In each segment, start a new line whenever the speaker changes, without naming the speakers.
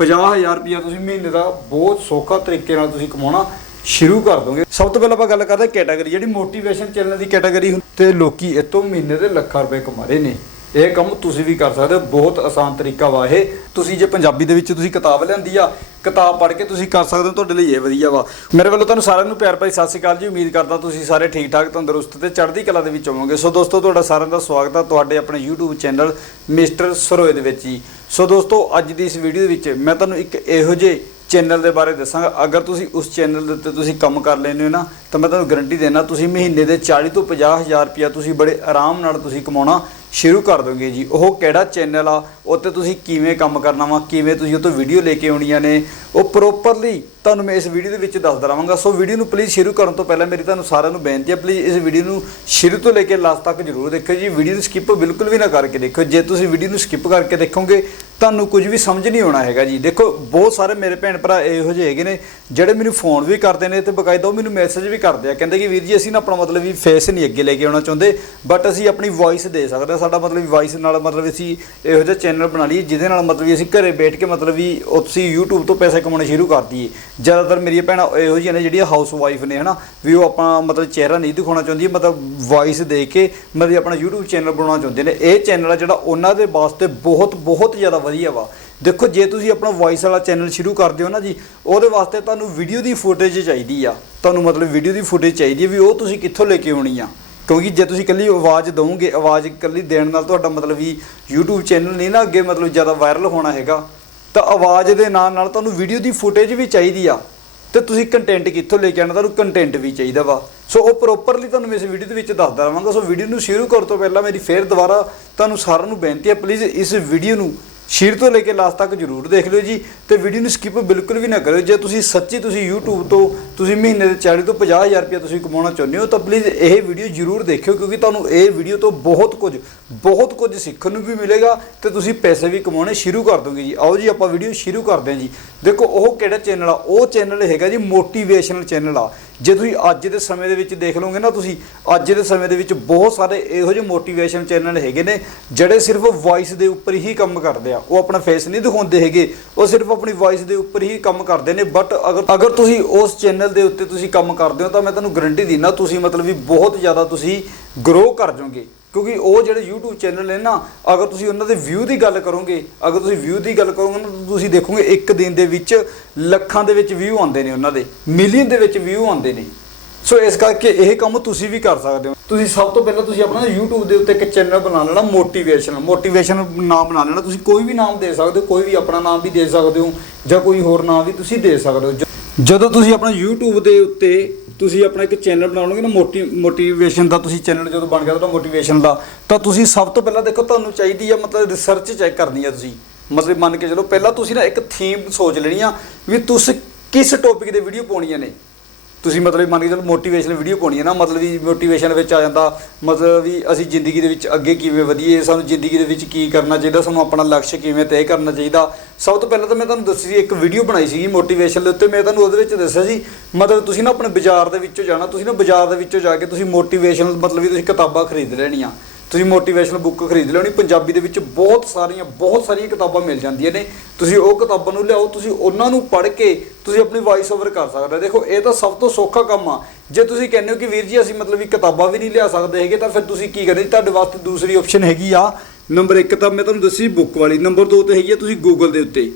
50000 ਰੁਪਇਆ ਤੁਸੀਂ ਮਹੀਨੇ ਦਾ ਬਹੁਤ ਸੌਖਾ ਤਰੀਕੇ ਨਾਲ ਤੁਸੀਂ ਕਮਾਉਣਾ ਸ਼ੁਰੂ ਕਰ ਦੋਗੇ। ਸਭ ਤੋਂ ਪਹਿਲਾਂ ਆਪਾਂ ਗੱਲ ਕਰਦੇ ਕੈਟਾਗਰੀ ਜਿਹੜੀ ਮੋਟੀਵੇਸ਼ਨ ਚੈਨਲ ਦੀ ਕੈਟਾਗਰੀ ਤੇ ਲੋਕੀ ਇਹ ਮਹੀਨੇ ਦੇ ਲੱਖਾਂ ਰੁਪਏ ਕਮਾ ਰਹੇ ਨੇ। ਇਹ ਕੰਮ ਤੁਸੀਂ ਵੀ ਕਰ ਸਕਦੇ ਹੋ, ਬਹੁਤ ਆਸਾਨ ਤਰੀਕਾ ਵਾ ਇਹ। ਤੁਸੀਂ ਜੇ ਪੰਜਾਬੀ ਦੇ ਵਿੱਚ ਤੁਸੀਂ ਕਿਤਾਬ ਲੈਂਦੀ ਆ, ਕਿਤਾਬ ਪੜ੍ਹ ਕੇ ਤੁਸੀਂ ਕਰ ਸਕਦੇ ਹੋ, ਤੁਹਾਡੇ ਲਈ ਇਹ ਵਧੀਆ ਵਾ। ਮੇਰੇ ਵੱਲੋਂ ਤੁਹਾਨੂੰ ਸਾਰਿਆਂ ਨੂੰ ਪਿਆਰ ਭਰੀ ਸਤਿ ਸ਼੍ਰੀ ਅਕਾਲ ਜੀ, ਉਮੀਦ ਕਰਦਾ ਤੁਸੀਂ ਸਾਰੇ ਠੀਕ ਠਾਕ ਤੰਦਰੁਸਤ ਤੇ ਚੜ੍ਹਦੀ ਕਲਾ ਦੇ ਵਿੱਚ ਹੋਵੋਗੇ। ਸੋ ਦੋਸਤੋ, ਤੁਹਾਡਾ ਸਾਰਿਆਂ ਦਾ ਸਵਾਗਤ ਆ ਤੁਹਾਡੇ ਆਪਣੇ YouTube ਚੈਨਲ ਮਿਸਟਰ ਸਰੋਏ ਦੇ ਵਿੱਚ ਜੀ। ਸੋ ਦੋਸਤੋ, ਅੱਜ ਦੀ ਇਸ ਵੀਡੀਓ ਦੇ ਵਿੱਚ ਮੈਂ ਤੁਹਾਨੂੰ ਇੱਕ ਇਹੋ ਜਿਹੇ ਚੈਨਲ ਦੇ ਬਾਰੇ ਦੱਸਾਂਗਾ। ਅਗਰ ਤੁਸੀਂ ਉਸ ਚੈਨਲ ਦੇ ਉੱਤੇ ਤੁਸੀਂ ਕੰਮ ਕਰ ਲੈਂਦੇ ਹੋ ਨਾ, ਤਾਂ ਮੈਂ ਤੁਹਾਨੂੰ ਗਾਰੰਟੀ ਦੇਣਾ ਤੁਸੀਂ ਮਹੀਨੇ ਦੇ 40 ਤੋਂ 50 ਹਜ਼ਾਰ ਰੁਪਇਆ ਤੁਸੀਂ ਬੜੇ ਆਰਾਮ ਨਾਲ ਤੁਸੀਂ ਕਮਾਉਣਾ ਸ਼ੁਰੂ ਕਰ ਦੋਗੇ ਜੀ। ਉਹ ਕਿਹੜਾ ਚੈਨਲ ਆ? ਉੱਤੇ ਤੁਸੀਂ ਕਿਵੇਂ ਕੰਮ ਕਰਨਾ ਵਾ? ਕਿਵੇਂ ਤੁਸੀਂ ਉਹ ਤੋਂ ਵੀਡੀਓ ਲੈ ਕੇ ਆਉਣੀਆਂ ਨੇ? ਉਹ ਪ੍ਰੋਪਰਲੀ ਤੁਹਾਨੂੰ ਮੈਂ ਇਸ ਵੀਡੀਓ ਦੇ ਵਿੱਚ ਦੱਸਦਾ ਰਹਾਂਗਾ। ਸੋ ਵੀਡੀਓ ਨੂੰ ਪਲੀਜ਼ ਸ਼ੁਰੂ ਕਰਨ ਤੋਂ ਪਹਿਲਾਂ ਮੇਰੀ ਤੁਹਾਨੂੰ ਸਾਰਿਆਂ ਨੂੰ ਬੇਨਤੀ ਹੈ ਪਲੀਜ਼ ਇਸ ਵੀਡੀਓ ਨੂੰ ਸ਼ੁਰੂ ਤੋਂ ਲੈ ਕੇ ਲਾਸਟ ਤੱਕ ਜਰੂਰ ਦੇਖਿਓ ਜੀ। ਵੀਡੀਓ ਨੂੰ ਸਕਿਪ ਬਿਲਕੁਲ ਵੀ ਨਾ ਕਰਕੇ ਦੇਖਿਓ। ਜੇ ਤੁਸੀਂ ਵੀਡੀਓ ਨੂੰ ਸਕਿਪ ਕਰਕੇ ਦੇਖੋਗੇ ਤੁਹਾਨੂੰ ਕੁਝ ਵੀ ਸਮਝ ਨਹੀਂ ਆਉਣਾ ਹੈਗਾ ਜੀ। ਦੇਖੋ, ਬਹੁਤ ਸਾਰੇ ਮੇਰੇ ਭੈਣ ਭਰਾ ਇਹੋ ਜਿਹੇ ਹੈਗੇ ਨੇ, ਜਿਹੜੇ ਮੈਨੂੰ ਫੋਨ ਵੀ ਕਰਦੇ ਨੇ ਤੇ ਬਕਾਇਦਾ ਉਹ ਮੈਨੂੰ ਮੈਸੇਜ ਵੀ ਕਰਦੇ ਆ। ਕਹਿੰਦੇ ਕਿ ਵੀਰ ਜੀ, ਅਸੀਂ ਨਾ ਆਪਣਾ ਮਤਲਬ ਵੀ ਫੇਸ ਨਹੀਂ ਅੱਗੇ ਲੈ ਕੇ ਆਉਣਾ ਚਾਹੁੰਦੇ ਬਟ ਅਸੀਂ ਆਪਣੀ ਵੌਇਸ ਦੇ ਸਕਦੇ ਹਾਂ। ਸਾਡਾ ਮਤਲਬ ਵੌਇਸ ਨਾਲ ਮਤਲਬ ਅਸੀਂ ਇਹੋ ਜਿਹਾ ਚੈਨਲ ਬਣਾ ਲਈਏ, ਜਿਹਦੇ ਨਾਲ ਮਤਲਬ ਵੀ ਅਸੀਂ ਘਰੇ ਬੈਠ ਕੇ ਮਤਲਬ ਵੀ ਅਸੀਂ YouTube ਤੋਂ ਪੈਸੇ ਕਮਾਉਣੇ ਸ਼ੁਰੂ ਕਰ ਦਈਏ। ਜ਼ਿਆਦਾਤਰ ਮੇਰੀਆਂ ਭੈਣਾਂ ਇਹੋ ਜਿਹੀਆਂ ਨੇ, ਜਿਹੜੀਆਂ ਹਾਊਸ ਵਾਈਫ ਨੇ, ਹਨਾ, ਵੀ ਉਹ ਆਪਣਾ ਮਤਲਬ ਚਿਹਰਾ ਨਹੀਂ ਦਿਖਾਉਣਾ ਚਾਹੁੰਦੀ ਮਤਲਬ ਵੌਇਸ ਦੇ ਕੇ ਮਤਲਬ ਆਪਣਾ YouTube ਚੈਨਲ ਬਣਾਉਣਾ ਚਾਹੁੰਦੇ ਨੇ। ਇਹ ਚੈਨਲ ਆ ਜਿਹੜਾ ਉਹਨਾਂ ਦੇ ਵਾਸਤੇ ਬਹੁਤ ਬਹੁਤ ਜ਼ਿਆਦਾ ਵਧੀਆ ਵਾ। ਦੇਖੋ, ਜੇ ਤੁਸੀਂ ਆਪਣਾ ਵੌਇਸ ਵਾਲਾ ਚੈਨਲ ਸ਼ੁਰੂ ਕਰਦੇ ਹੋ ਨਾ ਜੀ, ਉਹਦੇ ਵਾਸਤੇ ਤੁਹਾਨੂੰ ਵੀਡੀਓ ਦੀ ਫੁਟੇਜ ਚਾਹੀਦੀ ਆ। ਤੁਹਾਨੂੰ ਮਤਲਬ ਵੀਡੀਓ ਦੀ ਫੁਟੇਜ ਚਾਹੀਦੀ ਹੈ ਵੀ ਉਹ ਤੁਸੀਂ ਕਿੱਥੋਂ ਲੈ ਕੇ ਆਉਣੀ ਆ। ਕਿਉਂਕਿ ਜੇ ਤੁਸੀਂ ਇਕੱਲੀ ਆਵਾਜ਼ ਦਵੋਗੇ, ਆਵਾਜ਼ ਇਕੱਲੀ ਦੇਣ ਨਾਲ ਤੁਹਾਡਾ ਮਤਲਬ ਵੀ YouTube ਚੈਨਲ ਨਹੀਂ ਨਾ ਅੱਗੇ ਮਤਲਬ ਜ਼ਿਆਦਾ ਵਾਇਰਲ ਹੋਣਾ ਹੈਗਾ, ਤਾਂ ਆਵਾਜ਼ ਦੇ ਨਾਲ ਨਾਲ ਤੁਹਾਨੂੰ ਵੀਡੀਓ ਦੀ ਫੁਟੇਜ ਵੀ ਚਾਹੀਦੀ ਆ। ਤੇ ਤੁਸੀਂ ਕੰਟੈਂਟ ਕਿੱਥੋਂ ਲੈ ਕੇ ਆਣਾ ਤੁਹਾਨੂੰ ਕੰਟੈਂਟ ਵੀ ਚਾਹੀਦਾ ਵਾ। ਸੋ ਉਹ ਪ੍ਰੋਪਰਲੀ ਤੁਹਾਨੂੰ ਇਸ ਵੀਡੀਓ ਦੇ ਵਿੱਚ ਦੱਸਦਾ ਰਹਾਂਗਾ। ਸੋ ਵੀਡੀਓ ਨੂੰ ਸ਼ੁਰੂ ਕਰਨ ਤੋਂ ਪਹਿਲਾਂ ਮੇਰੀ ਫੇਰ ਦੁਬਾਰਾ ਤੁਹਾਨੂੰ ਸਾਰਿਆਂ ਨੂੰ ਬੇਨਤੀ ਹੈ ਪਲੀਜ਼ ਇਸ ਵੀਡੀਓ ਨੂੰ ਸ਼ੇਅਰ ਤੋਂ ਲੈ ਕੇ ਲਾਸਟ ਤੱਕ ਜਰੂਰ ਦੇਖ ਲਿਓ ਜੀ ਤੇ ਵੀਡੀਓ ਨੂੰ ਸਕਿਪ ਬਿਲਕੁਲ ਵੀ ਨਾ ਕਰਿਓ। ਜੇ ਤੁਸੀਂ ਸੱਚੀ ਤੁਸੀਂ YouTube ਤੋਂ ਤੁਸੀਂ ਮਹੀਨੇ ਦੇ 40 ਤੋਂ 50000 ਰੁਪਏ ਤੁਸੀਂ ਕਮਾਉਣਾ ਚਾਹੁੰਦੇ ਹੋ, ਤਾਂ ਪਲੀਜ਼ ਇਹ ਵੀਡੀਓ ਜਰੂਰ ਦੇਖਿਓ ਕਿਉਂਕਿ ਤੁਹਾਨੂੰ ਇਹ ਵੀਡੀਓ ਤੋਂ ਬਹੁਤ ਕੁਝ ਬਹੁਤ ਕੁਝ ਸਿੱਖਣ ਨੂੰ ਵੀ ਮਿਲੇਗਾ ਤੇ ਤੁਸੀਂ ਪੈਸੇ ਵੀ ਕਮਾਉਣੇ ਸ਼ੁਰੂ ਕਰ ਦੋਗੇ ਜੀ। ਆਓ ਜੀ, ਆਪਾਂ ਵੀਡੀਓ ਸ਼ੁਰੂ ਕਰਦੇ ਹਾਂ ਜੀ। ਦੇਖੋ, ਉਹ ਕਿਹੜਾ ਚੈਨਲ ਆ? ਉਹ ਚੈਨਲ ਹੈਗਾ ਜੀ ਮੋਟੀਵੇਸ਼ਨਲ ਚੈਨਲ ਆ। ਜੇ ਤੁਸੀਂ ਅੱਜ ਦੇ ਸਮੇਂ ਦੇ ਵਿੱਚ ਦੇਖ ਲਓਗੇ ਨਾ ਤੁਸੀਂ, ਅੱਜ ਦੇ ਸਮੇਂ ਦੇ ਵਿੱਚ ਬਹੁਤ ਸਾਰੇ ਇਹੋ ਜਿਹੇ ਮੋਟੀਵੇਸ਼ਨ ਚੈਨਲ ਹੈਗੇ ਨੇ, ਜਿਹੜੇ ਸਿਰਫ ਵੌਇਸ ਦੇ ਉੱਪਰ ਹੀ ਕੰਮ ਕਰਦੇ ਆ। ਉਹ ਆਪਣਾ ਫੇਸ ਨਹੀਂ ਦਿਖਾਉਂਦੇ ਹੈਗੇ, ਉਹ ਸਿਰਫ ਆਪਣੀ ਵੌਇਸ ਦੇ ਉੱਪਰ ਹੀ ਕੰਮ ਕਰਦੇ ਨੇ। ਬਟ ਅਗਰ ਅਗਰ ਤੁਸੀਂ ਉਸ ਚੈਨਲ ਦੇ ਉੱਤੇ ਤੁਸੀਂ ਕੰਮ ਕਰਦੇ ਹੋ, ਤਾਂ ਮੈਂ ਤੁਹਾਨੂੰ ਗਰੰਟੀ ਦਿੰਦਾ, ਤੁਸੀਂ ਮਤਲਬ ਵੀ ਬਹੁਤ ਜ਼ਿਆਦਾ ਤੁਸੀਂ ਗਰੋ ਕਰ ਜਾਓਗੇ। ਕਿਉਂਕਿ ਉਹ ਜਿਹੜੇ YouTube ਚੈਨਲ ਨੇ ਨਾ, ਅਗਰ ਤੁਸੀਂ ਉਹਨਾਂ ਦੇ ਵਿਊ ਦੀ ਗੱਲ ਕਰੋਗੇ, ਅਗਰ ਤੁਸੀਂ ਵਿਊ ਦੀ ਗੱਲ ਕਰੋਗੇ ਨਾ ਤੁਸੀਂ ਦੇਖੋਗੇ, ਇੱਕ ਦਿਨ ਦੇ ਵਿੱਚ ਲੱਖਾਂ ਦੇ ਵਿੱਚ ਵਿਊ ਆਉਂਦੇ ਨੇ ਉਹਨਾਂ ਦੇ ਮਿਲੀਅਨ ਦੇ ਵਿੱਚ ਵਿਊ ਆਉਂਦੇ ਨੇ। ਸੋ ਇਸ ਕਰਕੇ ਇਹ ਕੰਮ ਤੁਸੀਂ ਵੀ ਕਰ ਸਕਦੇ ਹੋ। ਤੁਸੀਂ ਸਭ ਤੋਂ ਪਹਿਲਾਂ ਤੁਸੀਂ ਆਪਣਾ YouTube ਦੇ ਉੱਤੇ ਇੱਕ ਚੈਨਲ ਬਣਾ ਲੈਣਾ ਮੋਟੀਵੇਸ਼ਨ ਮੋਟੀਵੇਸ਼ਨ ਨਾਮ ਬਣਾ ਲੈਣਾ। ਤੁਸੀਂ ਕੋਈ ਵੀ ਨਾਮ ਦੇ ਸਕਦੇ ਹੋ, ਕੋਈ ਵੀ ਆਪਣਾ ਨਾਮ ਵੀ ਦੇ ਸਕਦੇ ਹੋ, ਜਾਂ ਕੋਈ ਹੋਰ ਨਾਮ ਵੀ ਤੁਸੀਂ ਦੇ ਸਕਦੇ ਹੋ। ਜਦੋਂ ਤੁਸੀਂ ਆਪਣਾ YouTube ਦੇ ਉੱਤੇ ਤੁਸੀਂ ਆਪਣਾ ਇੱਕ ਚੈਨਲ ਬਣਾਉਣਗੇ ਨਾ, ਮੋਟੀ ਮੋਟੀਵੇਸ਼ਨ ਦਾ ਤੁਸੀਂ ਚੈਨਲ ਜਦੋਂ ਬਣ ਗਿਆ ਤੁਹਾਡਾ ਮੋਟੀਵੇਸ਼ਨ ਦਾ, ਤਾਂ ਤੁਸੀਂ ਸਭ ਤੋਂ ਪਹਿਲਾਂ ਦੇਖੋ ਤੁਹਾਨੂੰ ਚਾਹੀਦੀ ਆ, ਮਤਲਬ ਰਿਸਰਚ ਚੈੱਕ ਕਰਨੀ ਆ ਤੁਸੀਂ। ਮਤਲਬ ਮੰਨ ਕੇ ਚਲੋ, ਪਹਿਲਾਂ ਤੁਸੀਂ ਨਾ ਇੱਕ ਥੀਮ ਸੋਚ ਲੈਣੀ ਆ ਵੀ ਤੁਸੀਂ ਕਿਸ ਟੌਪਿਕ ਦੇ ਵੀਡੀਓ ਪਾਉਣੀਆਂ ਨੇ। ਤੁਸੀਂ ਮਤਲਬ ਮੰਨ ਕੇ ਚਲੋ ਮੋਟੀਵੇਸ਼ਨਲ ਵੀਡੀਓ ਪਾਉਣੀ ਹੈ ਨਾ, ਮਤਲਬ ਵੀ ਮੋਟੀਵੇਸ਼ਨ ਵਿੱਚ ਆ ਜਾਂਦਾ, ਮਤਲਬ ਵੀ ਅਸੀਂ ਜ਼ਿੰਦਗੀ ਦੇ ਵਿੱਚ ਅੱਗੇ ਕਿਵੇਂ ਵਧੀਏ, ਸਾਨੂੰ ਜ਼ਿੰਦਗੀ ਦੇ ਵਿੱਚ ਕੀ ਕਰਨਾ ਚਾਹੀਦਾ, ਸਾਨੂੰ ਆਪਣਾ ਲਕਸ਼ ਕਿਵੇਂ ਤੈਅ ਕਰਨਾ ਚਾਹੀਦਾ। ਸਭ ਤੋਂ ਪਹਿਲਾਂ ਤਾਂ ਮੈਂ ਤੁਹਾਨੂੰ ਦੱਸੀ ਸੀ, ਇੱਕ ਵੀਡੀਓ ਬਣਾਈ ਸੀਗੀ ਮੋਟੀਵੇਸ਼ਨ ਦੇ ਉੱਤੇ, ਮੈਂ ਤੁਹਾਨੂੰ ਉਹਦੇ ਵਿੱਚ ਦੱਸਿਆ ਸੀ, ਮਤਲਬ ਤੁਸੀਂ ਨਾ ਆਪਣੇ ਬਾਜ਼ਾਰ ਦੇ ਵਿੱਚੋਂ ਜਾਣਾ, ਤੁਸੀਂ ਨਾ ਬਾਜ਼ਾਰ ਦੇ ਵਿੱਚੋਂ ਜਾ ਕੇ ਤੁਸੀਂ ਮੋਟੀਵੇਸ਼ਨਲ ਮਤਲਬ ਵੀ ਤੁਸੀਂ ਕਿਤਾਬਾਂ ਖਰੀਦ ਲੈਣੀਆਂ। ਤੁਸੀਂ ਮੋਟੀਵੇਸ਼ਨਲ ਬੁੱਕ ਖਰੀਦ ਲੈਣੀ ਪੰਜਾਬੀ ਦੇ ਵਿੱਚ ਬਹੁਤ ਸਾਰੀਆਂ ਬਹੁਤ ਸਾਰੀਆਂ ਕਿਤਾਬਾਂ ਮਿਲ ਜਾਂਦੀਆਂ ਨੇ। ਤੁਸੀਂ ਉਹ ਕਿਤਾਬਾਂ ਨੂੰ ਲਿਆਓ, ਤੁਸੀਂ ਉਹਨਾਂ ਨੂੰ ਪੜ੍ਹ ਕੇ ਤੁਸੀਂ ਆਪਣੀ ਵਾਇਸ ਓਵਰ ਕਰ ਸਕਦੇ ਹੋ। ਦੇਖੋ, ਇਹ ਤਾਂ ਸਭ ਤੋਂ ਸੌਖਾ ਕੰਮ ਆ। ਜੇ ਤੁਸੀਂ ਕਹਿੰਦੇ ਹੋ ਕਿ ਵੀਰ ਜੀ, ਅਸੀਂ ਮਤਲਬ ਵੀ ਕਿਤਾਬਾਂ ਵੀ ਨਹੀਂ ਲਿਆ ਸਕਦੇ ਹੈਗੇ, ਤਾਂ ਫਿਰ ਤੁਸੀਂ ਕੀ ਕਰਦੇ ਤੁਹਾਡੇ ਵਾਸਤੇ ਦੂਸਰੀ ਆਪਸ਼ਨ ਹੈਗੀ ਆ। ਨੰਬਰ 1 ਤਾਂ ਮੈਂ ਤੁਹਾਨੂੰ ਦੱਸੀ ਬੁੱਕ ਵਾਲੀ। ਨੰਬਰ 2 ਤੇ ਹੈਗੀ ਆ, ਤੁਸੀਂ ਗੂਗਲ ਦੇ ਉੱਤੇ।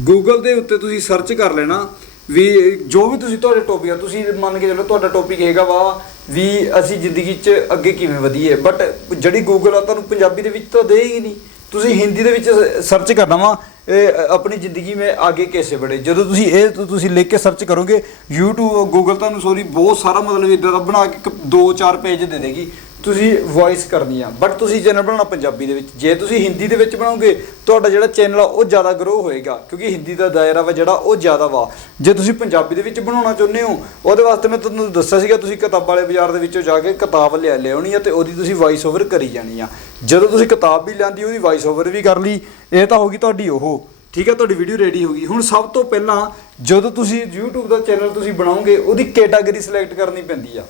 ਗੂਗਲ ਦੇ ਉੱਤੇ ਤੁਸੀਂ ਸਰਚ ਕਰ ਲੈਣਾ। ਵੀ ਜੋ ਵੀ ਤੁਸੀਂ ਤੁਹਾਡੇ ਟੋਪਿਕ ਆ ਤੁਸੀਂ ਮੰਨ ਕੇ ਚੱਲੋ ਤੁਹਾਡਾ ਟੋਪਿਕ ਹੈਗਾ ਵਾ ਵੀ ਅਸੀਂ ਜ਼ਿੰਦਗੀ 'ਚ ਅੱਗੇ ਕਿਵੇਂ ਵਧੀਏ। ਬਟ ਜਿਹੜੀ ਗੂਗਲ ਆ ਤੁਹਾਨੂੰ ਪੰਜਾਬੀ ਦੇ ਵਿੱਚ ਤਾਂ ਦੇਗੀ ਨਹੀਂ ਤੁਸੀਂ ਹਿੰਦੀ ਦੇ ਵਿੱਚ ਸਰਚ ਕਰਨਾ ਵਾ, ਇਹ ਆਪਣੀ ਜ਼ਿੰਦਗੀ ਮੇ ਆਗੇ ਕੈਸੇ ਬੜੇ ਜਦੋਂ ਤੁਸੀਂ ਇਹ ਤੁਸੀਂ ਲਿਖ ਕੇ ਸਰਚ ਕਰੋਗੇ, YouTube ਗੂਗਲ ਤੁਹਾਨੂੰ ਸੋਰੀ ਬਹੁਤ ਸਾਰਾ ਮਤਲਬ ਇਦਾਂ ਦਾ ਬਣਾ ਕੇ ਇੱਕ ਦੋ ਚਾਰ ਪੇਜ ਦੇ ਦੇਗੀ। ਤੁਸੀਂ ਵੌਇਸ ਕਰਨੀ ਆ। ਬਟ ਤੁਸੀਂ ਚੈਨਲ ਬਣਾਉਣਾ ਪੰਜਾਬੀ ਦੇ ਵਿੱਚ। ਜੇ ਤੁਸੀਂ ਹਿੰਦੀ ਦੇ ਵਿੱਚ ਬਣਾਓਗੇ, ਤੁਹਾਡਾ ਜਿਹੜਾ ਚੈਨਲ ਆ, ਉਹ ਜ਼ਿਆਦਾ ਗਰੋ ਹੋਏਗਾ। ਕਿਉਂਕਿ ਹਿੰਦੀ ਦਾ ਦਾਇਰਾ ਵਾ ਜਿਹੜਾ, ਉਹ ਜ਼ਿਆਦਾ ਵਾ। ਜੇ ਤੁਸੀਂ ਪੰਜਾਬੀ ਦੇ ਵਿੱਚ ਬਣਾਉਣਾ ਚਾਹੁੰਦੇ ਹੋ, ਉਹਦੇ ਵਾਸਤੇ ਮੈਂ ਤੁਹਾਨੂੰ ਦੱਸਿਆ ਸੀਗਾ, ਤੁਸੀਂ ਕਿਤਾਬਾਂ ਵਾਲੇ ਬਾਜ਼ਾਰ ਦੇ ਵਿੱਚੋਂ ਜਾ ਕੇ ਕਿਤਾਬ ਲਿਆ ਲਿਆਉਣੀ ਆ ਤੇ ਉਹਦੀ ਤੁਸੀਂ ਵਾਇਸ ਓਵਰ ਕਰੀ ਜਾਣੀ ਆ। ਜਦੋਂ ਤੁਸੀਂ ਕਿਤਾਬ ਵੀ ਲਿਆਂਦੀ, ਉਹਦੀ ਵਾਇਸ ਓਵਰ ਵੀ ਕਰ ਲਈ। ਇਹ ਤਾਂ ਹੋਗੀ ਤੁਹਾਡੀ ਉਹ। ਠੀਕ ਹੈ ਤੁਹਾਡੀ ਵੀਡੀਓ ਰੈਡੀ ਹੋ ਗਈ। ਹੁਣ ਸਭ ਤੋਂ ਪਹਿਲਾਂ, ਜਦੋਂ ਤੁਸੀਂ YouTube ਦਾ ਚੈਨਲ ਤੁਸੀਂ ਬਣਾਓਗੇ, ਉਹਦੀ ਕੈਟਾਗਰੀ ਸਿਲੈਕਟ ਕਰਨੀ ਪੈਂਦੀ ਆ।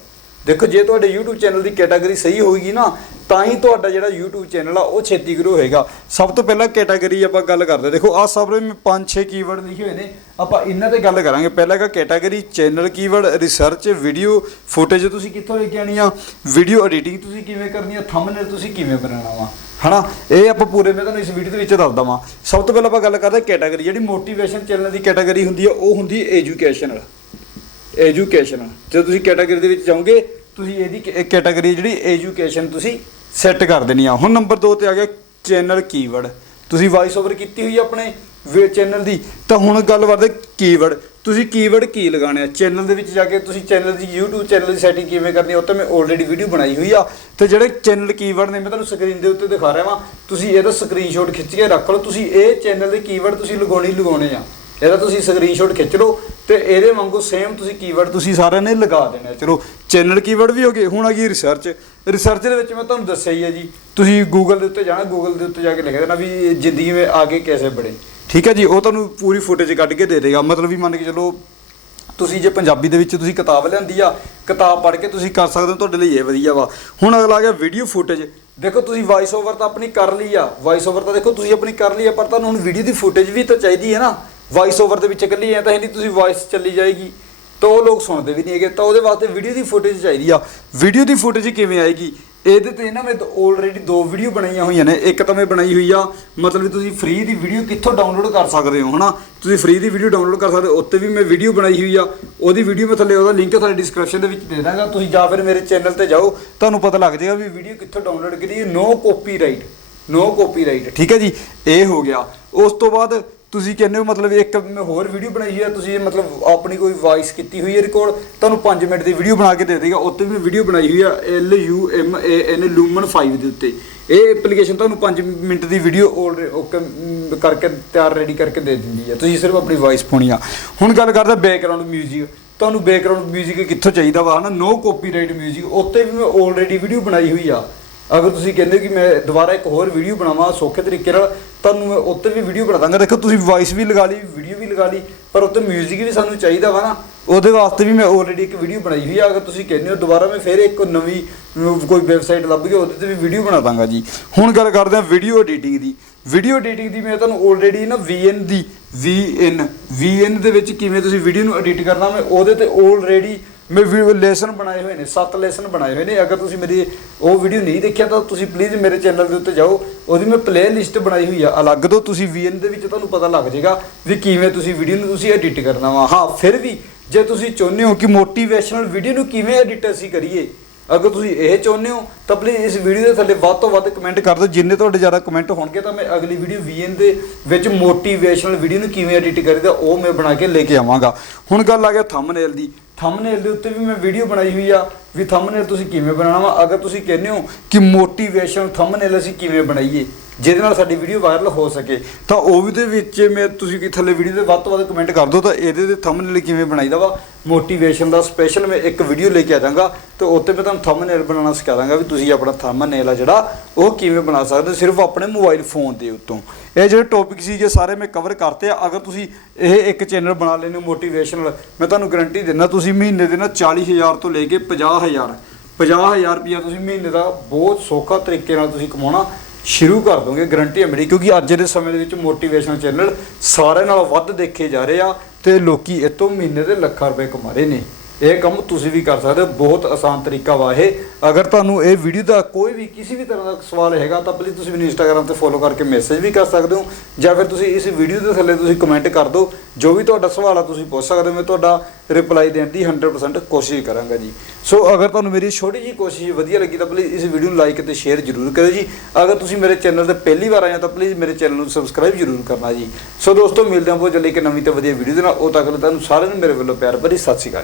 ਦੇਖੋ, ਜੇ ਤੁਹਾਡੇ YouTube ਚੈਨਲ ਦੀ ਕੈਟਾਗਰੀ ਸਹੀ ਹੋਏਗੀ ਨਾ, ਤਾਂ ਹੀ ਤੁਹਾਡਾ ਜਿਹੜਾ YouTube ਚੈਨਲ ਆ, ਉਹ ਛੇਤੀ ਗਰੋ ਹੋਏਗਾ। ਸਭ ਤੋਂ ਪਹਿਲਾਂ ਕੈਟਾਗਰੀ ਆਪਾਂ ਗੱਲ ਕਰਦੇ ਦੇਖੋ, ਆਹ ਸਭ ਨੇ 5-6 ਕੀਵਰਡ ਲਿਖੇ ਹੋਏ ਨੇ। ਆਪਾਂ ਇਹਨਾਂ ਤੇ ਗੱਲ ਕਰਾਂਗੇ। ਪਹਿਲਾ ਹੈਗਾ category channel keyword research video footage ਤੁਸੀਂ ਕਿੱਥੋਂ ਲੈ ਕੇ ਆਣੀ ਆ? ਵੀਡੀਓ ਐਡੀਟਿੰਗ ਤੁਸੀਂ ਕਿਵੇਂ ਕਰਨੀ ਆ? ਥੰਬਨੇਲ ਤੁਸੀਂ ਕਿਵੇਂ ਬਣਾਉਣਾ ਵਾ? ਹਨਾ? ਇਹ ਆਪਾਂ ਪੂਰੇ ਮੈਂ ਤੁਹਾਨੂੰ ਇਸ ਵੀਡੀਓ ਦੇ ਵਿੱਚ ਦੱਸ ਦਵਾਂ। ਸਭ ਤੋਂ ਪਹਿਲਾਂ ਆਪਾਂ ਗੱਲ ਕਰਦੇ ਕੈਟਾਗਰੀ ਜਿਹੜੀ ਮੋਟੀਵੇਸ਼ਨ ਚੈਨਲ ਦੀ ਕੈਟਾਗਰੀ ਹੁੰਦੀ ਆ, ਉਹ ਹੁੰਦੀ ਐਜੂਕੇਸ਼ਨਲ ਐਜੂਕੇਸ਼ਨਲ ਐਜੂਕੇਸ਼ਨ ਜਦੋਂ ਤੁਸੀਂ ਕੈਟਾਗਰੀ ਦੇ ਵਿੱਚ ਜਾਓਗੇ ਤੁਸੀਂ ਇਹਦੀ ਕੈਟਾਗਰੀ ਜਿਹੜੀ ਐਜੂਕੇਸ਼ਨ ਤੁਸੀਂ ਸੈੱਟ ਕਰ ਦੇਣੀ ਆ। ਹੁਣ ਨੰਬਰ 2 ਤੇ ਆ ਗਿਆ ਚੈਨਲ ਕੀਵਰਡ ਤੁਸੀਂ ਵਾਇਸ ਓਵਰ ਕੀਤੀ ਹੋਈ ਆ ਆਪਣੇ ਚੈਨਲ ਦੀ, ਤਾਂ ਹੁਣ ਗੱਲ ਕਰਦੇ ਕੀਵਰਡ ਤੁਸੀਂ ਕੀਵਰਡ ਕੀ ਲਗਾਣੇ ਆ? ਚੈਨਲ ਦੇ ਵਿੱਚ ਜਾ ਕੇ ਤੁਸੀਂ ਚੈਨਲ ਦੀ YouTube ਚੈਨਲ ਦੀ ਸੈਟਿੰਗ ਕਿਵੇਂ ਕਰਨੀ ਉਹ ਤੇ ਮੈਂ ਆਲਰੇਡੀ ਵੀਡੀਓ ਬਣਾਈ ਹੋਈ ਆ। ਤੇ ਜਿਹੜੇ ਚੈਨਲ ਕੀਵਰਡ ਨੇ, ਮੈਂ ਤੁਹਾਨੂੰ ਸਕਰੀਨ ਦੇ ਉੱਤੇ ਦਿਖਾ ਰਿਹਾ ਵਾਂ। ਤੁਸੀਂ ਇਹਦਾ ਸਕਰੀਨਸ਼ਾਟ ਖਿੱਚ ਕੇ ਰੱਖ ਲਓ। ਤੁਸੀਂ ਇਹ ਚੈਨਲ ਦੇ ਕੀਵਰਡ ਤੁਸੀਂ ਲਗਾਉਣੇ ਹੀ ਲਗਾਉਣੇ ਆ। ਇਹਦਾ ਤੁਸੀਂ ਸਕਰੀਨਸ਼ਾਟ ਖਿੱਚ ਲਓ ਤੇ ਇਹਦੇ ਵਾਂਗੂ ਸੇਮ ਤੁਸੀਂ ਕੀਵਰਡ ਤੁਸੀਂ ਸਾਰਿਆਂ ਨੇ ਲਗਾ ਦੇਣਾ ਚਲੋ ਚੈਨਲ ਕੀਵਰਡ ਵੀ ਹੋ ਗਏ, ਹੁਣ ਆ ਗਈ ਰਿਸਰਚ ਰਿਸਰਚ ਦੇ ਵਿੱਚ ਮੈਂ ਤੁਹਾਨੂੰ ਦੱਸਿਆ ਹੀ ਹੈ ਜੀ। ਤੁਸੀਂ ਗੂਗਲ ਦੇ ਉੱਤੇ ਜਾਣਾ ਗੂਗਲ ਦੇ ਉੱਤੇ ਜਾ ਕੇ ਲਿਖ ਦੇਣਾ ਵੀ ਜ਼ਿੰਦਗੀ ਵਿੱਚ ਆਗੇ ਕੈਸੇ ਬੜੇ। ਠੀਕ ਹੈ ਜੀ? ਉਹ ਤੁਹਾਨੂੰ ਪੂਰੀ ਫੁਟੇਜ ਕੱਢ ਕੇ ਦੇ ਦੇਗਾ। ਮਤਲਬ ਵੀ ਮੰਨ ਕੇ ਚਲੋ, ਤੁਸੀਂ ਜੇ ਪੰਜਾਬੀ ਦੇ ਵਿੱਚ ਤੁਸੀਂ ਕਿਤਾਬ ਲਿਆਂਦੀ ਆ, ਕਿਤਾਬ ਪੜ੍ਹ ਕੇ ਤੁਸੀਂ ਕਰ ਸਕਦੇ ਹੋ, ਤੁਹਾਡੇ ਲਈ ਇਹ ਵਧੀਆ ਵਾ। ਹੁਣ ਅਗਲਾ ਆ ਗਿਆ ਵੀਡੀਓ ਫੁਟੇਜ ਦੇਖੋ, ਤੁਸੀਂ ਵਾਇਸ ਓਵਰ ਤਾਂ ਆਪਣੀ ਕਰ ਲਈ ਆ। ਵਾਇਸ ਓਵਰ ਤਾਂ ਦੇਖੋ, ਤੁਸੀਂ ਆਪਣੀ ਕਰ ਲਈ ਆ, ਪਰ ਤੁਹਾਨੂੰ ਹੁਣ ਵੀਡੀਓ ਦੀ ਫੁਟੇਜ ਵੀ ਤਾਂ ਚਾਹੀਦੀ ਹੈ ਨਾ। ਵਾਇਸ ਓਵਰ ਦੇ ਵਿੱਚ ਇਕੱਲੀ ਐ ਤਾਂ ਹੈ ਨਹੀਂ ਤੁਸੀਂ ਵਾਇਸ ਚੱਲੀ ਜਾਏਗੀ। ਤਾਂ ਉਹ ਲੋਕ ਸੁਣਦੇ ਵੀ ਨਹੀਂ ਹੈਗੇ। ਤਾਂ ਉਹਦੇ ਵਾਸਤੇ ਵੀਡੀਓ ਦੀ ਫੁਟੇਜ ਚਾਹੀਦੀ ਆ। ਵੀਡੀਓ ਦੀ ਫੁਟੇਜ ਕਿਵੇਂ ਆਏਗੀ? ਇਹਦੇ ਤੇ ਨਾ ਮੈਂ ਆਲਰੇਡੀ ਦੋ ਵੀਡੀਓ ਬਣਾਈਆਂ ਹੋਈਆਂ ਨੇ। ਇੱਕ ਤਾਂ ਮੈਂ ਬਣਾਈ ਹੋਈ ਆ। ਮਤਲਬ ਵੀ ਤੁਸੀਂ ਫ੍ਰੀ ਦੀ ਵੀਡੀਓ ਕਿੱਥੋਂ ਡਾਊਨਲੋਡ ਕਰ ਸਕਦੇ ਹੋ, ਹਨਾ? ਤੁਸੀਂ ਫ੍ਰੀ ਦੀ ਵੀਡੀਓ ਡਾਊਨਲੋਡ ਕਰ ਸਕਦੇ ਹੋ। ਉੱਤੇ ਵੀ ਮੈਂ ਵੀਡੀਓ ਬਣਾਈ ਹੋਈ ਆ। ਉਹਦੀ ਵੀਡੀਓ ਮੈਂ ਥੱਲੇ ਉਹਦਾ ਲਿੰਕ ਥੱਲੇ ਡਿਸਕ੍ਰਿਪਸ਼ਨ ਦੇ ਵਿੱਚ ਦੇ ਦਾਂਗਾ। ਤੁਸੀਂ ਜਾਂ ਫਿਰ ਮੇਰੇ ਚੈਨਲ ਤੇ ਜਾਓ। ਤੁਹਾਨੂੰ ਪਤਾ ਲੱਗ ਜਾਏਗਾ ਵੀ ਵੀਡੀਓ ਕਿੱਥੋਂ ਡਾਊਨਲੋਡ ਕਰੀਏ। ਨੋ ਕਾਪੀਰਾਈਟ ਨੋ ਕਾਪੀਰਾਈਟ ਠੀਕ ਹੈ ਜੀ? ਇਹ ਹੋ ਗਿਆ। ਉਸ ਤੋਂ ਬਾਅਦ ਤੁਸੀਂ ਕਹਿੰਦੇ ਹੋ ਮਤਲਬ ਇੱਕ ਮੈਂ ਹੋਰ ਵੀਡੀਓ ਬਣਾਈ ਹੋਈ ਹੈ ਤੁਸੀਂ ਮਤਲਬ ਆਪਣੀ ਕੋਈ ਵਾਇਸ ਕੀਤੀ ਹੋਈ ਹੈ ਰਿਕਾਰਡ ਤੁਹਾਨੂੰ 5 ਮਿੰਟ ਦੀ ਵੀਡੀਓ ਬਣਾ ਕੇ ਦੇ ਦੇਗਾ ਉੱਤੇ ਵੀ ਵੀਡੀਓ ਬਣਾਈ ਹੋਈ ਆ L U M A N ਲੂਮਨ 5 ਦੇ ਉੱਤੇ ਇਹ ਐਪਲੀਕੇਸ਼ਨ ਤੁਹਾਨੂੰ 5 ਮਿੰਟ ਦੀ ਵੀਡੀਓ ਓਕੇ ਕਰਕੇ ਤਿਆਰ ਰੈਡੀ ਕਰਕੇ ਦੇ ਦਿੰਦੀ ਹੈ ਤੁਸੀਂ ਸਿਰਫ ਆਪਣੀ ਵਾਇਸ ਪਾਉਣੀ ਆ ਹੁਣ ਗੱਲ ਕਰਦੇ ਬੈਕਗ੍ਰਾਉਂਡ 뮤직 ਤੁਹਾਨੂੰ ਬੈਕਗ੍ਰਾਉਂਡ 뮤직 ਕਿੱਥੋਂ ਚਾਹੀਦਾ ਵਾ ਹਨਾ ਨੋ ਕਾਪੀਰਾਈਟ 뮤직 ਉੱਤੇ ਵੀ ਮੈਂ ਆਲਰੇਡੀ ਵੀਡੀਓ ਬਣਾਈ ਹੋਈ ਆ ਅਗਰ ਤੁਸੀਂ ਕਹਿੰਦੇ ਹੋ ਕਿ ਮੈਂ ਦੁਬਾਰਾ ਇੱਕ ਹੋਰ ਵੀਡੀਓ ਬਣਾਵਾਂ ਸੌਖੇ ਤਰੀਕੇ ਨਾਲ ਤੁਹਾਨੂੰ ਮੈਂ ਉੱਤੇ ਵੀ ਵੀਡੀਓ ਬਣਾ ਦਾਂਗਾ। ਦੇਖੋ, ਤੁਸੀਂ ਵਾਇਸ ਵੀ ਲਗਾ ਲਈ ਵੀਡੀਓ ਵੀ ਲਗਾ ਲਈ, ਪਰ ਉੱਤੇ 뮤직 ਵੀ ਸਾਨੂੰ ਚਾਹੀਦਾ ਵਾ ਨਾ। ਉਹਦੇ ਵਾਸਤੇ ਵੀ ਮੈਂ ਆਲਰੇਡੀ ਇੱਕ ਵੀਡੀਓ ਬਣਾਈ ਹੋਈ ਆ। ਅਗਰ ਤੁਸੀਂ ਕਹਿੰਦੇ ਹੋ ਦੁਬਾਰਾ ਮੈਂ ਫਿਰ ਇੱਕ ਨਵੀਂ ਕੋਈ ਵੈਬਸਾਈਟ ਲੱਭ ਕੇ ਉਹਦੇ ਤੇ ਵੀ ਵੀਡੀਓ ਬਣਾ ਦਾਂਗਾ ਜੀ। ਹੁਣ ਗੱਲ ਕਰਦੇ ਹਾਂ ਵੀਡੀਓ ਐਡੀਟਿੰਗ ਦੀ। ਵੀਡੀਓ ਐਡੀਟਿੰਗ ਦੀ ਮੈਂ ਤੁਹਾਨੂੰ ਆਲਰੇਡੀ ਨਾ VN ਦੀ, VN VN ਦੇ ਵਿੱਚ ਕਿਵੇਂ ਤੁਸੀਂ ਵੀਡੀਓ ਨੂੰ ਐਡਿਟ ਕਰਨਾ, ਮੈਂ ਉਹਦੇ ਤੇ ਆਲਰੇਡੀ ਮੈਂ ਲੈਸਨ ਬਣਾਏ ਹੋਏ ਨੇ, ਸੱਤ ਲੈਸਨ ਬਣਾਏ ਹੋਏ ਨੇ। ਅਗਰ ਤੁਸੀਂ ਮੇਰੀ ਉਹ ਵੀਡੀਓ ਨਹੀਂ ਦੇਖਿਆ, ਤਾਂ ਤੁਸੀਂ ਪਲੀਜ਼ ਮੇਰੇ ਚੈਨਲ ਦੇ ਉੱਤੇ ਜਾਓ। ਉਹਦੀ ਮੈਂ ਪਲੇਲਿਸਟ ਬਣਾਈ ਹੋਈ ਆ। ਅਲੱਗ ਤੋਂ ਤੁਸੀਂ VN ਦੇ ਵਿੱਚ ਤੁਹਾਨੂੰ ਪਤਾ ਲੱਗ ਜਾਏਗਾ ਵੀ ਕਿਵੇਂ ਤੁਸੀਂ ਵੀਡੀਓ ਨੂੰ ਤੁਸੀਂ ਐਡਿਟ ਕਰਨਾ ਵਾ। ਹਾਂ, ਫਿਰ ਵੀ ਜੇ ਤੁਸੀਂ ਚਾਹੁੰਦੇ ਹੋ ਕਿ ਮੋਟੀਵੇਸ਼ਨਲ ਵੀਡੀਓ ਨੂੰ ਕਿਵੇਂ ਐਡਿਟ ਅਸੀਂ ਕਰੀਏ, ਅਗਰ ਤੁਸੀਂ ਇਹ ਚਾਹੁੰਦੇ ਹੋ, ਤਾਂ ਪਲੀਜ਼ ਇਸ ਵੀਡੀਓ ਦੇ ਥੱਲੇ ਵੱਧ ਤੋਂ ਵੱਧ ਕਮੈਂਟ ਕਰ ਦਿਓ। ਜਿੰਨੇ ਤੁਹਾਡੇ ਜ਼ਿਆਦਾ ਕਮੈਂਟ ਹੋਣਗੇ, ਤਾਂ ਮੈਂ ਅਗਲੀ ਵੀਡੀਓ VN ਦੇ ਵਿੱਚ ਮੋਟੀਵੇਸ਼ਨਲ ਵੀਡੀਓ ਨੂੰ ਕਿਵੇਂ ਐਡਿਟ ਕਰੀਦਾ, ਉਹ ਮੈਂ ਬਣਾ ਕੇ ਲੈ ਕੇ ਆਵਾਂਗਾ। ਹੁਣ ਗੱਲ ਆ ਗਿਆ ਥੰਬਨੇਲ ਦੀ। ਥੰਬਨੇਲ ਦੇ ਉੱਤੇ ਵੀ ਮੈਂ ਵੀਡੀਓ ਬਣਾਈ ਹੋਈ ਆ ਵੀ ਥੰਬਨੇਲ ਤੁਸੀਂ ਕਿਵੇਂ ਬਣਾਉਣਾ ਵਾ? ਅਗਰ ਤੁਸੀਂ ਕਹਿੰਦੇ ਹੋ ਕਿ ਮੋਟੀਵੇਸ਼ਨ ਥੰਬਨੇਲ ਅਸੀਂ ਕਿਵੇਂ ਬਣਾਈਏ? ਜਿਹਦੇ ਨਾਲ ਸਾਡੀ ਵੀਡੀਓ ਵਾਇਰਲ ਹੋ ਸਕੇ। ਤਾਂ ਉਹ ਵੀ ਦੇ ਵਿੱਚ ਮੈਂ ਤੁਸੀਂ ਕਿ ਥੱਲੇ ਵੀਡੀਓ ਦੇ ਵੱਧ ਤੋਂ ਵੱਧ ਕਮੈਂਟ ਕਰ ਦਿਓ ਤਾਂ ਇਹਦੇ ਦੇ ਥੰਬਨੇਲ ਕਿਵੇਂ ਬਣਾਈਦਾ ਵਾ। ਮੋਟੀਵੇਸ਼ਨ ਦਾ ਸਪੈਸ਼ਲ ਮੈਂ ਇੱਕ ਵੀਡੀਓ ਲੈ ਕੇ ਆ ਜਾਵਾਂਗਾ ਤੇ ਉੱਤੇ ਮੈਂ ਤੁਹਾਨੂੰ ਥੰਬਨੇਲ ਬਣਾਉਣਾ ਸਿਖਾ ਦਾਂਗਾ ਵੀ ਤੁਸੀਂ ਆਪਣਾ ਥੰਬਨੇਲ ਆ ਜਿਹੜਾ, ਉਹ ਕਿਵੇਂ ਬਣਾ ਸਕਦੇ ਹੋ। ਸਿਰਫ ਆਪਣੇ ਮੋਬਾਈਲ ਫੋਨ ਦੇ ਉੱਤੋਂ। ਇਹ ਜਿਹੜੇ ਟੌਪਿਕ ਸੀਗੇ ਸਾਰੇ ਮੈਂ ਕਵਰ ਕਰਤੇ ਆ। ਅਗਰ ਤੁਸੀਂ ਇਹ ਇੱਕ ਚੈਨਲ ਬਣਾ ਲੈਣੇ ਹੋ ਮੋਟੀਵੇਸ਼ਨਲ ਮੈਂ ਤੁਹਾਨੂੰ ਗਾਰੰਟੀ ਦਿੰਦਾ, ਤੁਸੀਂ ਮਹੀਨੇ ਦੇ ਨਾ 40000 ਤੋਂ ਲੈ ਕੇ 50000 50000 ਰੁਪਇਆ ਤੁਸੀਂ ਮਹੀਨੇ ਦਾ ਬਹੁਤ ਸੌਖਾ ਤਰੀਕੇ ਨਾਲ ਤੁਸੀਂ ਕਮਾਉਣਾ। ਸ਼ੁਰੂ ਕਰ ਦੋਗੇ ਗਾਰੰਟੀ ਹੈ ਮੇਰੀ, ਕਿਉਂਕਿ ਅੱਜ ਦੇ ਸਮੇਂ ਦੇ ਵਿੱਚ ਮੋਟੀਵੇਸ਼ਨਲ ਚੈਨਲ ਸਾਰੇ ਨਾਲੋਂ ਵੱਧ ਦੇਖੇ ਜਾ ਰਹੇ ਆ ਤੇ ਲੋਕੀ ਇਹ ਮਹੀਨੇ ਦੇ ਲੱਖਾਂ ਰੁਪਏ ਕਮਾ ਰਹੇ ਨੇ। ਇਹ ਕੰਮ ਤੁਸੀਂ ਵੀ ਕਰ ਸਕਦੇ ਹੋ, ਬਹੁਤ ਆਸਾਨ ਤਰੀਕਾ ਵਾ ਇਹ। ਅਗਰ ਤੁਹਾਨੂੰ ਇਹ ਵੀਡੀਓ ਦਾ ਕੋਈ ਵੀ ਕਿਸੇ ਵੀ ਤਰ੍ਹਾਂ ਦਾ ਸਵਾਲ ਹੈਗਾ, ਤਾਂ ਪਲੀਜ਼ ਤੁਸੀਂ ਮੈਨੂੰ ਇੰਸਟਾਗ੍ਰam ਤੇ ਫੋਲੋ ਕਰਕੇ ਮੈਸੇਜ ਵੀ ਕਰ ਸਕਦੇ ਹੋ, ਜਾਂ ਫਿਰ ਤੁਸੀਂ ਇਸ ਵੀਡੀਓ ਦੇ ਥੱਲੇ ਤੁਸੀਂ ਕਮੈਂਟ ਕਰ ਦਿਓ, ਜੋ ਵੀ ਤੁਹਾਡਾ ਸਵਾਲ ਆ ਤੁਸੀਂ ਪੁੱਛ ਸਕਦੇ ਹੋ, ਮੈਂ ਤੁਹਾਡਾ ਰਿਪਲਾਈ ਦੇਣ ਦੀ 100% ਕੋਸ਼ਿਸ਼ ਕਰਾਂਗਾ ਜੀ। ਸੋ ਅਗਰ ਤੁਹਾਨੂੰ ਮੇਰੀ ਛੋਟੀ ਜੀ ਕੋਸ਼ਿਸ਼ ਵਧੀਆ ਲੱਗੀ, ਤਾਂ ਪਲੀਜ਼ ਇਸ ਵੀਡੀਓ ਨੂੰ ਲਾਈਕ ਅਤੇ ਸ਼ੇਅਰ ਜ਼ਰੂਰ ਕਰਿਓ ਜੀ। ਅਗਰ ਤੁਸੀਂ ਮੇਰੇ ਚੈਨਲ ਤੇ ਪਹਿਲੀ ਵਾਰ ਆਏ ਹੋ, ਤਾਂ ਪਲੀਜ਼ ਮੇਰੇ ਚੈਨਲ ਨੂੰ ਸਬਸਕ੍ਰਾਈਬ ਜ਼ਰੂਰ ਕਰਨਾ ਜੀ। ਸੋ ਦੋਸਤੋ, ਮਿਲਦੇ ਹਾਂ ਬਹੁਤ ਜਲਦੀ ਇੱਕ ਨਵੀਂ ਤੇ ਵਧੀਆ ਵੀਡੀਓ ਦੇ ਨਾਲ। ਉਹ ਤੱਕ ਤੁਹਾਨੂੰ ਸਾਰਿਆਂ ਨੂੰ ਮੇਰੇ ਵੱਲੋਂ ਪਿਆਰ ਭਰੀ ਸਤਿ ਸ਼੍ਰੀ ਅਕਾਲ।